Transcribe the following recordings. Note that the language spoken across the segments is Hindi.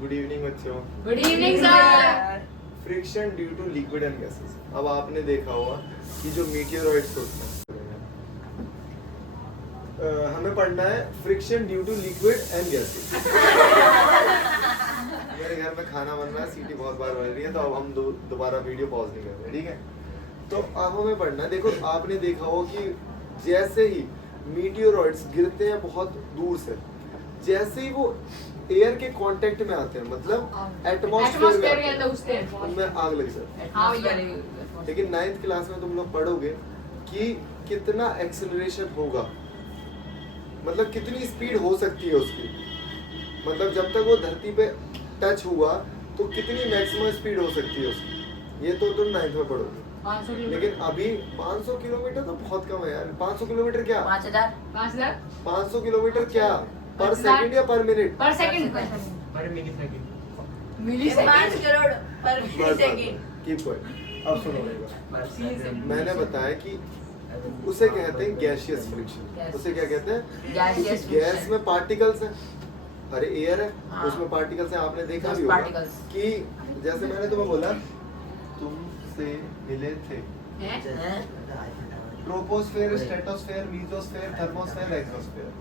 गुड इवनिंग बच्चों। Good evening sir. Friction due to liquid and gases. अब आपने देखा होगा कि जो मीटियोरॉइड्स होते हैं, हमें पढ़ना है friction due to liquid and gases. मेरे घर में खाना बन रहा है, सीटी बहुत बार बज रही है, तो अब हम दोबारा वीडियो पॉज नहीं कर रहे, ठीक है। तो अब हमें पढ़ना है। देखो आपने देखा हो कि जैसे ही मीटियोरॉइड्स गिरते हैं बहुत दूर से, जैसे ही वो एयर के कांटेक्ट में आते हैं, मतलब एटमॉस्फेयर में आते हैं, उनमें आग लग जाती है। हाँ भैया। लेकिन 9th क्लास में तुम लोग पढ़ोगे कि कितना एक्सेलरेशन होगा, मतलब कितनी स्पीड हो सकती है उसकी, मतलब जब तक वो धरती पे टच हुआ तो कितनी मैक्सिमम स्पीड हो सकती है उसकी, ये तो तुम 9th में पढ़ोगे। लेकिन अभी 500 किलोमीटर तो बहुत कम है यार। 500 किलोमीटर क्या, 5000 500 किलोमीटर क्या, पर सेकंड या पर मिनट? पर सेकंड पर मिलीसेकंड। मिलीसेकंड 5 करोड़ पर सेकंड। Keep quiet. अब सुनो मेरी बात। मैंने मैंने बताया कि उसे कहते हैं गैसियस फ्रिक्शन। उसे क्या कहते हैं? Gaseous gas friction। में पार्टिकल्स है, अरे एयर है, हाँ। उसमें पार्टिकल्स है। आपने देखा Just भी होगा particles। कि जैसे मैंने तुम्हें बोला तुमसे मिले थे troposphere, stratosphere, mesosphere, thermosphere, exosphere,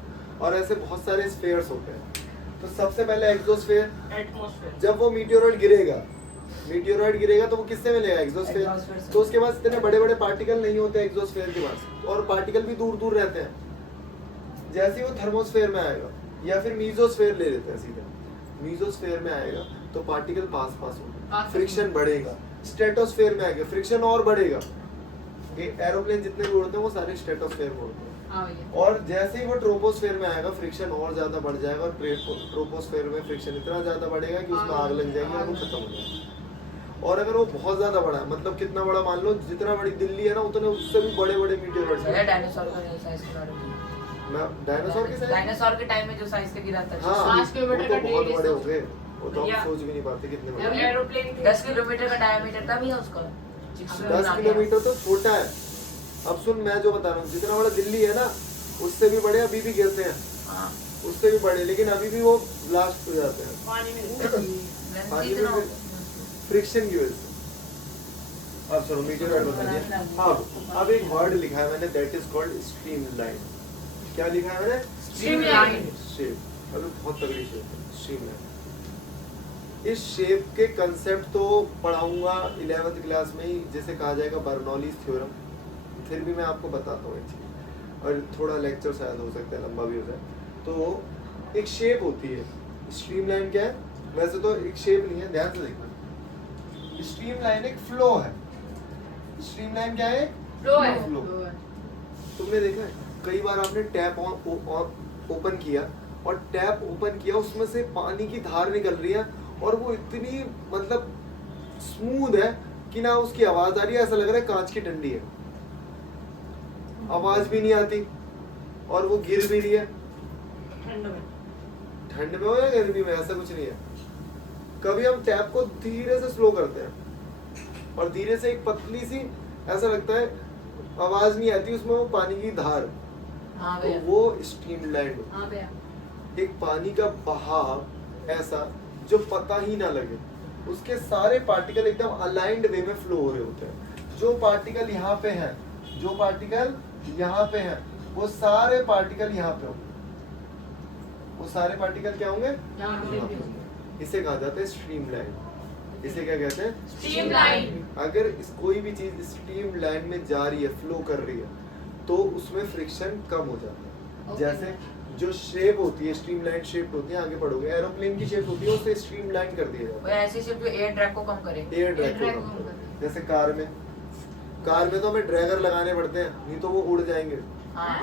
और ऐसे बहुत सारे स्फीयर्स होते हैं। तो सबसे पहले एक्सोस्फेयर, एटमॉस्फेयर। जब वो मीटियोरॉइड गिरेगा तो वो किससे मिलेगा? एक्सोस्फेयर। Exosphere से। तो उसके पास इतने बड़े बड़े पार्टिकल नहीं होते एक्सोस्फेयर के पास, और पार्टिकल भी दूर दूर रहते हैं। जैसे ही वो थर्मोस्फेयर में आएगा, या फिर मीजोस्फेयर ले लेते हैं सीधे, मीजोस्फेयर में आएगा तो पार्टिकल पास होंगे, फ्रिक्शन बढ़ेगा। स्ट्रेटोस्फेयर में आएगा, फ्रिक्शन और बढ़ेगा। एरोप्लेन जितने भी उड़ते हैं वो सारे स्ट्रेटोस्फेयर में उड़ते हैं। हाँ भैया। और जैसे ही वो ट्रोपोस्फेयर में आएगा, फ्रिक्शन और ज्यादा बढ़ जाएगा, और ट्रोपोस्फेयर में फ्रिक्शन इतना ज्यादा बढ़ेगा कि उसमें आग लग जाएगी और वो खत्म हो जाएगा। और अगर वो बहुत ज्यादा बड़ा है, मतलब कितना बड़ा, मान लो जितना बड़ी दिल्ली है ना, उतने उससे भी बड़े बड़े मीटियोरॉइड्स भैया हैं। डायनासोर का साइज के बारे में। मैं डायनासोर के साइज, डायनासोर के टाइम में जो साइज से गिरा था। हाँ, 5 किलोमीटर वो का तो बहुत radius बड़े था। हो गए, वो तो हम भैया। सोच भी नहीं पाते कितने बड़े। भैया। एरोप्लेन 10 किलोमीटर का डायमीटर था भैया उसका। 10 किलोमीटर तो छोटा है। अब सुन, मैं जो बता रहा हूँ, जितना बड़ा दिल्ली है ना, उससे भी बड़े अभी भी गिरते हैं, हाँ। उससे भी बड़े, लेकिन अभी भी वो ब्लास्ट हो जाते हैं पानी में पानी में फ्रिक्शन की वजह से। अब सुनो मीटियोरॉइड बताइए। अब एक वर्ड लिखा है मैंने, दैट इज कॉल्ड स्ट्रीमलाइन। क्या लिखा है मैंने? Streamline। शेप। अभी बहुत तगड़ी शेप है स्ट्रीमलाइन। इस शेप के कंसेप्ट तो पढ़ाऊंगा 11th क्लास में ही, जैसे कहा जाएगा बर्नौलीज थ्योरम। फिर भी मैं आपको बताता हूँ एक चीज, और थोड़ा लेक्चर शायद हो सकता है, लंबा भी हो जाए। तो एक शेप होती है। स्ट्रीमलाइन क्या है? वैसे तो एक शेप नहीं है, ध्यान से देखना। स्ट्रीमलाइन एक फ्लो है। स्ट्रीमलाइन क्या है? फ्लो है। फ्लो। तुमने देखा है कई बार आपने टैप ओपन किया, और टैप ओपन किया, उसमें से पानी की धार निकल रही है, और वो इतनी मतलब स्मूथ है कि ना उसकी आवाज आ रही है, ऐसा लग रहा है कांच की डंडी है, आवाज भी नहीं आती, और वो गिर भी रही है। ठंड में। ठंड में हो या गर्मी में, ऐसा कुछ नहीं है। कभी हम टैप को धीरे से स्लो करते हैं, और धीरे से एक पतली सी, ऐसा लगता है आवाज नहीं आती, उसमें वो पानी की धार, हाँ तो भैया। वो स्ट्रीमलाइन। हाँ भैया। एक पानी का बहाव ऐसा जो पता ही ना लगे, उसके सारे पार्टिकल एकदम अलाइंड वे में फ्लो हो रहे होते हैं। जो पार्टिकल यहाँ पे हैं, जो पार्टिकल यहाँ पे हैं, वो सारे पार्टिकल यहाँ पे होंगे। वो सारे पार्टिकल क्या होंगे? यहाँ पे भी होंगे। इसे कहा जाता है स्ट्रीमलाइन। इसे क्या कहते हैं? स्ट्रीमलाइन। अगर कोई भी चीज स्ट्रीमलाइन में जा रही है, फ्लो कर रही है, तो उसमें फ्रिक्शन कम हो जाता है। Okay। जैसे जो शेप होती है, स्ट्रीमलाइन शेप होती है, आगे पढ़ोगे, एरोप्लेन की शेप होती है, उसे स्ट्रीमलाइन कर दिया जाता भैया ऐसी सिर्फ जो एयर ड्रैग को कम करे। है। एयर ड्रैग को कम कर। जैसे कार में तो हमें ड्रैगर लगाने पड़ते हैं, नहीं तो वो उड़ जाएंगे। हाँ।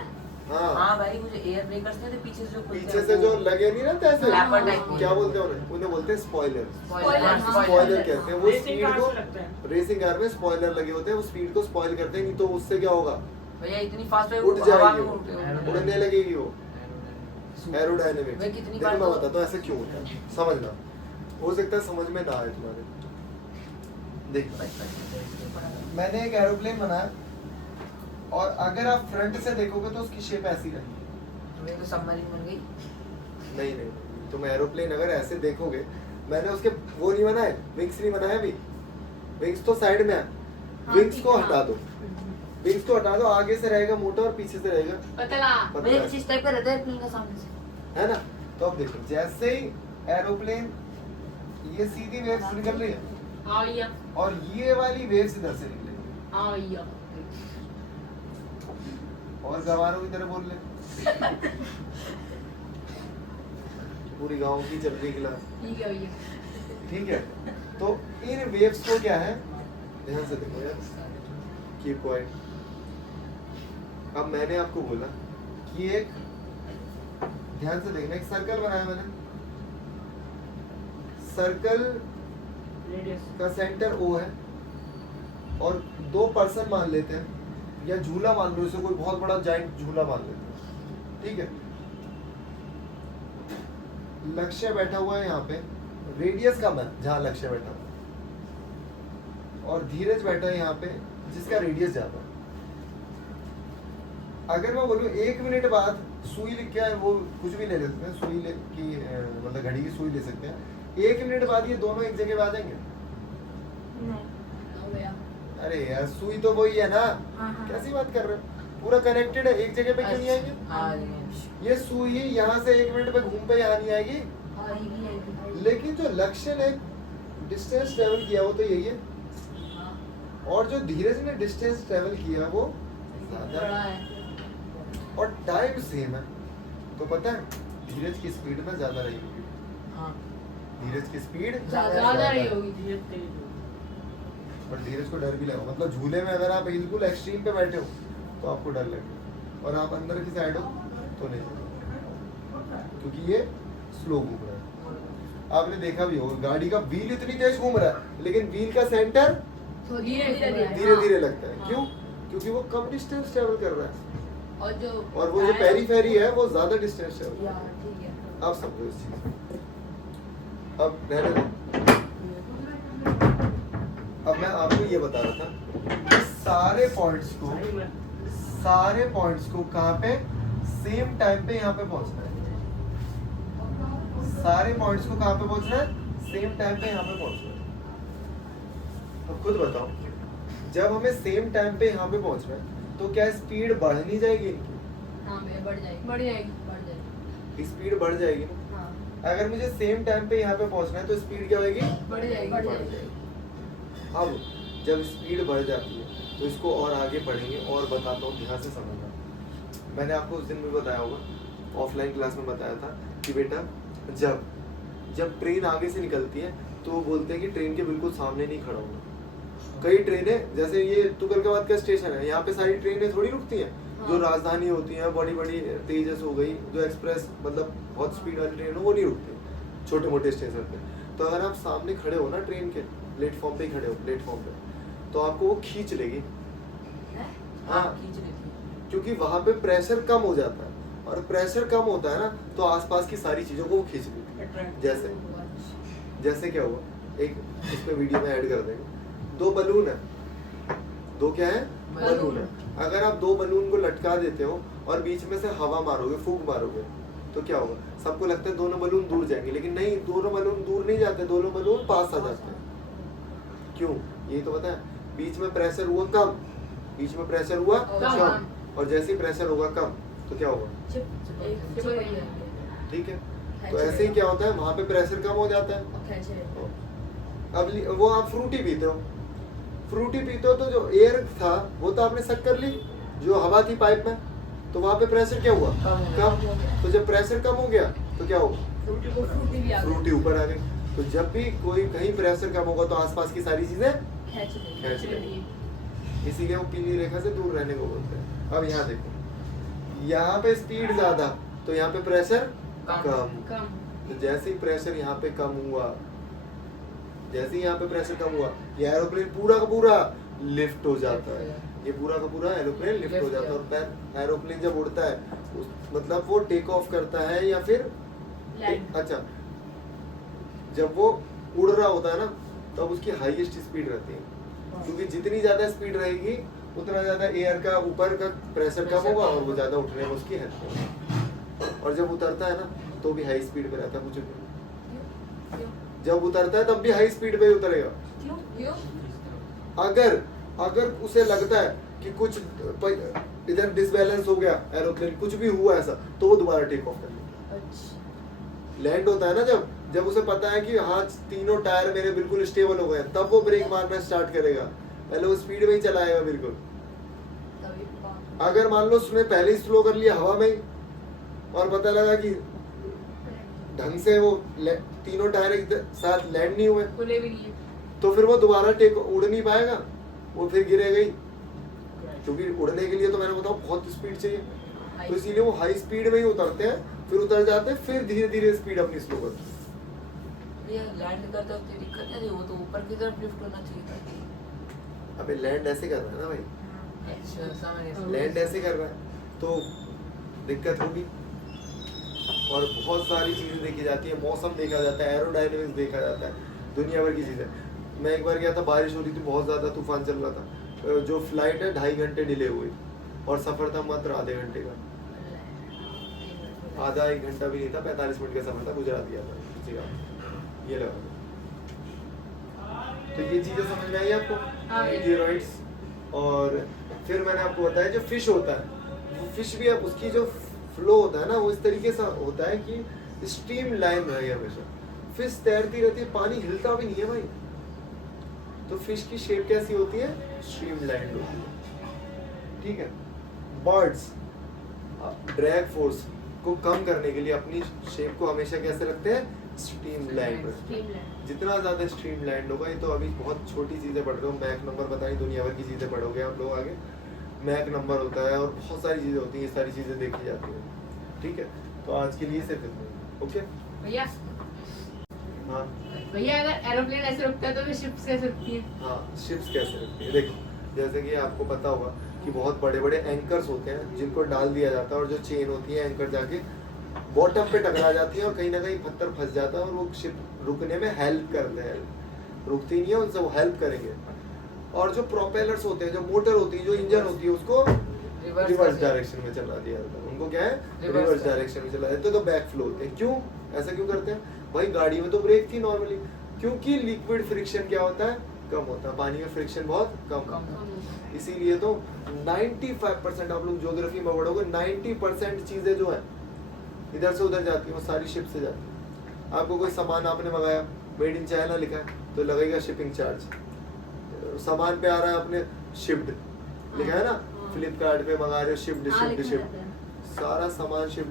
हाँ, हाँ भाई, मुझे एयर ब्रेकर्स थे पीछे से जो खुलते पीछे हैं से वो- जो लगे नहीं रहते ऐसे, Flapper type के। क्या बोलते हैं उन्हें बोलते हैं स्पॉइलर। Spoiler, हाँ। स्पॉइलर कहते हैं। वो रेसिंग स्पीड कार को, से लगता है। रेसिंग कार में स्पॉइलर लगे होते हैं, वो स्पीड को स्पॉइल करते हैं, नहीं तो उससे क्या होगा? भैया इतनी फास्ट है, उड़ वो हवा जाएगी में वो, उड़ते उड़ने लगेगी वो। एरोडायनेमिक्स। भाई कितनी देखो बार मैं तो- बताता हूँ ऐसे क्यों होता है, समझना। हो सकता है समझ में ना आए तुम्हारे। देख, मैंने एक एरोप्लेन बनाया, और अगर आप फ्रंट से देखोगे तो उसकी शेप ऐसी रहेगी। मेरे को सबमरीन बन गई। नहीं, तुम एरोप्लेन अगर ऐसे देखोगे मैंने उसके वो नहीं बनाए, विंग्स नहीं बनाए अभी, विंग्स तो साइड में है, हाँ, विंग्स ठीक को है, हटा दो, विंग्स को हटा दो, आगे से रहेगा मोटा और पीछे से रहेगा पतला। मुझे पतला, कुछ इस टाइप का रहता है प्लेन का सामने से। है ना। तो अब देखो जैसे ही एरोप्लेन ये सीधी वेव्स निकल रही है हाँ भैया, और ये वाली वेव्स इधर से निकलेंगी, हाँ भैया। और गवारों की तरह बोल ले पूरी गांव की चल रही क्लास, ठीक है भैया। ठीक है। तो इन वेव्स को क्या है, ध्यान से देखो यार, कीप क्वाइट। अब मैंने आपको बोला कि एक, ध्यान से देखना, एक सर्कल बनाया मैंने, सर्कल रेडियस का सेंटर O है और 2 पर्सन मान लेते हैं या झूला मान लो, इसे कोई बहुत बड़ा जाइंट झूला मान लेते हैं, ठीक है। लक्ष्य बैठा हुआ है यहाँ पे, रेडियस कम है जहाँ लक्ष्य बैठा हुआ है, और धीरज बैठा है यहाँ पे जिसका रेडियस ज्यादा है। अगर मैं बोलूँ 1 मिनट बाद सुई लिख के आए, वो कुछ भी ले सकते हैं, सुई ले की मतलब घड़ी की सुई ले सकते हैं, 1 मिनट बाद ये दोनों एक जगह पे आ जाएंगे। हो गया। अरे यार सुई तो वही है ना, हाँ, हाँ। कैसी बात कर रहे हो, पूरा कनेक्टेड है, एक जगह पे क्यों नहीं आएंगे। हाँ ये सुई यहाँ से 1 मिनट पे घूम पे यहाँ नहीं आएगी, आएगी, आएगी। लेकिन जो लक्ष्य ने डिस्टेंस ट्रेवल किया वो तो यही है, हाँ, और जो धीरज ने डिस्टेंस ट्रेवल किया वो ज्यादा बड़ा है, है। और टाइम सेम है। तो पता है धीरज की स्पीड ना ज्यादा रहेगी, हाँ धीरज की स्पीड ज्यादा रही होगी। धीरे तेज होगी। और धीरज को डर भी लगा, मतलब झूले में अगर आप बिल्कुल एक्सट्रीम पे बैठे हो तो आपको डर लगेगा, और आप अंदर की साइड हो तो नहीं, क्योंकि ये स्लो घूम रहा है। आपने देखा भी होगा गाड़ी का व्हील इतनी तेज घूम रहा है, लेकिन व्हील का सेंटर तो धीरे धीरे धीरे धीरे लगता है। हाँ। क्यों? क्योंकि वो कम डिस्टेंस ट्रेवल कर रहा है, और जो वो जो पेरीफेरी है वो ज्यादा डिस्टेंस ट्रेवल कर रहा यार ठीक है। है। आप समझो इस चीज को। अब रहने दो। अब मैं आपको ये बता रहा था कि सारे पॉइंट्स को कहाँ पे सेम टाइम पे यहाँ पे पहुंचना है, सारे पॉइंट्स को कहाँ पे पहुंचना है, सेम टाइम पे यहाँ पे पहुंचना है। तो खुद बताओ, जब हमें सेम टाइम पे यहाँ पे पहुंचना है तो क्या स्पीड बढ़ नहीं जाएगी इनकी? हाँ भैया, बढ़ जाएगी, बढ़ जाएगी, बढ़ जाएगी। स्पीड बढ़ जाएगी ना। हाँ, अगर मुझे सेम टाइम पे यहाँ पे पहुंचना है तो स्पीड क्या होगी? बढ़ जाएगी, बढ़ बढ़ जाएगी। जाएगी। अब जब स्पीड बढ़ जाती है तो इसको और आगे बढ़ेंगे, और बताता हूँ, ध्यान से समझना। मैंने आपको उस दिन भी बताया होगा, ऑफलाइन क्लास में बताया था कि बेटा जब ट्रेन आगे से निकलती है तो वो बोलते हैं कि ट्रेन के बिल्कुल सामने नहीं खड़ा होना। कई ट्रेनें, जैसे ये तुगलकाबाद का स्टेशन है, यहाँ पे सारी ट्रेनें थोड़ी रुकती हैं। हाँ। जो राजधानी होती है, बड़ी बड़ी तेजस हो गई, जो एक्सप्रेस मतलब बहुत स्पीड वाली ट्रेन हो, वो नहीं रुकती छोटे मोटे स्टेशन पे। तो अगर आप सामने खड़े हो ना ट्रेन के प्लेटफॉर्म पे ही खड़े हो, प्लेटफॉर्म पे, तो आपको वो खींच लेगी। हैं? हाँ, खींच लेती है। क्योंकि वहां पे प्रेशर कम हो जाता है, और प्रेशर कम होता है ना तो आसपास की सारी चीजों को वो खींच लेती है। Attract- जैसे क्या हुआ, एक इसमें वीडियो में ऐड कर देंगे, 2 बलून है, 2 क्या है? बलून है। अगर आप 2 बलून को लटका देते हो और बीच में से हवा मारोगे, फूंक मारोगे, तो क्या होगा? सबको लगता है दोनों बलून दूर जाएंगे, लेकिन नहीं, दोनों बलून दूर नहीं जाते, दोनों बलून पास आ जाते हैं। क्यों? ये तो पता है, बीच में प्रेशर हुआ कम, बीच में प्रेशर हुआ कम, और जैसे ही प्रेशर होगा कम तो क्या होगा? चिपक जाएगी। ठीक है, तो ऐसे ही क्या होता है, वहां पे प्रेशर कम हो जाता है। अब खींच रहे। अब वो आप फ्रूटी पीते हो, फ्रूटी पीते हो तो जो एयर था वो तो आपने सक कर ली, जो हवा थी पाइप में, तो वहां पे प्रेशर क्या हुआ? कम। तो जब प्रेशर कम हो गया तो क्या होगा? फ्रूटी भी आ गई। फ्रूटी ऊपर आ गई। तो जब भी कोई कहीं प्रेशर कम होगा तो आसपास की सारी चीजें खींच रही। खींच लेंगी। इसीलिए वो पीली रेखा से दूर रहने को बोलते हैं। अब यहाँ देखो, यहाँ पे स्पीड ज्यादा तो यहाँ पे प्रेशर कम। कम। तो जैसे ही प्रेशर यहाँ पे कम हुआ, जैसे ही यहाँ पे प्रेशर कम हुआ, ये एरोप्लेन पूरा का पूरा लिफ्ट हो जाता है। ये पूरा का पूरा एरोप्लेन लिफ्ट हो जाता है। और एरोप्लेन जब उड़ता है मतलब वो टेक ऑफ करता है या फिर अच्छा, जब वो उड़ रहा होता है ना तब उसकी हाईएस्ट स्पीड रहती है, क्योंकि जितनी ज्यादा स्पीड रहेगी उतना ज्यादा एयर का ऊपर का प्रेशर कम होगा और वो ज्यादा उठने में उसकी हेल्प होगी। और जब उतरता है ना तो भी हाई स्पीड पे रहता है। कुछ जब उतरता है तब भी हाई स्पीड पे ही उतरेगा। क्यों? क्यों? अगर अगर उसे लगता है कि कुछ इधर डिसबैलेंस हो गया एरोप्लेन, कुछ भी हुआ ऐसा, तो वो दोबारा टेक ऑफ कर लेगा। अच्छा। लैंड होता है ना जब उसे पता है कि हाँ तीनों टायर मेरे बिल्कुल स्टेबल हो गए, तब वो ब्रेक मारना स्टार्ट करेगा। पहले वो स्पीड में ही चलाएगा बिल्कुल। तभी बात। अगर मान लो उसने पहले ही स्लो कर लिया हवा में ही, और पता लगा कि ढंग से वो तीनों टायर एक साथ लैंड नहीं हुए, खुले भी नहीं है। तो फिर वो दोबारा उड़ नहीं पाएगा, वो फिर गिरेगा ही। क्योंकि उड़ने के लिए तो मैंने बताया बहुत स्पीड चाहिए, तो इसीलिए वो हाई स्पीड में ही उतरते हैं, फिर उतर जाते हैं, फिर धीरे धीरे स्पीड अपनी स्लो करते हैं। ये लैंड करते वक्त दिक्कत नहीं, वो तो ऊपर की तरफ लिफ्ट होना चाहिए था। अबे लैंड ऐसे कर रहा है ना भाई, अच्छा समझ गया। लैंड ऐसे कर रहा है तो दिक्कत होगी। और बहुत सारी चीजें देखी जाती है, मौसम देखा जाता है, एरोडायनेमिक्स देखा जाता है, दुनिया भर की चीजें। मैं एक बार गया था, बारिश हो रही थी, बहुत ज्यादा तूफान चल रहा था, जो फ्लाइट है 2.5 घंटे डिले हुई और सफर था मात्र आधे घंटे का। आधा 1 घंटा भी नहीं था, 45 मिनट का सफर था, गुजरात गया था किसी का। ये लगा, तो ये चीजें समझ में आई आपको, हाँ। मीटियोराइट्स। और फिर मैंने आपको बताया जो फिश होता है, वो फिश भी आप उसकी जो फ्लो होता है ना, वो इस तरीके से होता है कि स्ट्रीम लाइन रहे हमेशा। फिश तैरती रहती है, पानी हिलता भी नहीं है भाई, तो फिश की शेप कैसी होती है? स्ट्रीम लाइन होती है। ठीक है। बर्ड्स ड्रैग फोर्स को कम करने के लिए अपनी शेप को हमेशा कैसे रखते हैं? स्ट्रीमलाइंड। स्ट्रीमलाइन। जितना ज्यादा स्ट्रीमलाइंड होगा, ये तो अभी बहुत छोटी चीजें पढ़ रहे हो, मैक नंबर पता नहीं दुनिया भर की चीजें पढ़ोगे आप लोग आगे। मैक नंबर होता है और बहुत सारी चीजें होती हैं, ये सारी चीजें देखी जाती हैं। ठीक है, तो आज के लिए सिर्फ इतना। ओके। भैया हाँ भैया, अगर एरोप्लेन ऐसे रुकता है तो फिर शिप कैसे रुकती है? हाँ, शिप्स कैसे रखती है? देखो, जैसे कि आपको पता होगा कि बहुत बड़े बड़े एंकर्स होते हैं जिनको डाल दिया जाता है, और जो चेन होती है एंकर जाके बॉटम पे टकरा जाती है और कहीं ना कहीं पत्थर फंस जाता है, और वो शिप रुकने में हेल्प करते हैं। रुकती नहीं है उनसे, वो हेल्प करेंगे। और जो प्रोपेलर्स होते हैं, जो मोटर होती है, जो इंजन होती है, उसको रिवर्स डायरेक्शन में चला दिया जाता है। उनको क्या है? रिवर्स डायरेक्शन में चला देते हैं, तो बैक फ्लो होते हैं। क्यों ऐसा क्यों करते हैं भाई? गाड़ी में तो ब्रेक थी नॉर्मली, क्योंकि लिक्विड फ्रिक्शन क्या होता है? कम होता है। पानी में फ्रिक्शन बहुत कम। इसीलिए तो 95% आप लोग ज्योग्राफी में पढ़ोगे, 90% चीजें जो है इधर से उधर जाती है, वो सारी शिप से जाती है। आपको कोई सामान आपने मंगाया, मेड इन चाइना लिखा है, तो लगेगा शिपिंग चार्ज। सामान पे आ रहा है आपने शिप्ड लिखा है ना, फ्लिपकार्ट पे मंगा रहे हो शिप्ड शिप्ड, सारा सामान शिप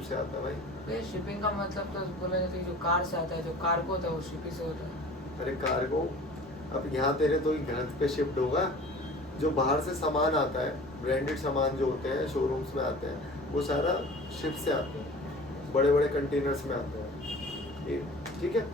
से आता है भाई। ये शिपिंग का मतलब तो बोला जाता है जो कार से आता है, जो कार्गो होता है वो शिपिंग से होता है। अरे कार्गो अब यहाँ तेरे तो घर पे शिफ्ट होगा, जो बाहर से सामान आता है, ब्रांडेड सामान जो होते हैं शोरूम्स में आते हैं, वो सारा शिप से आते हैं, बड़े बड़े कंटेनर्स में आते हैं। ठीक है।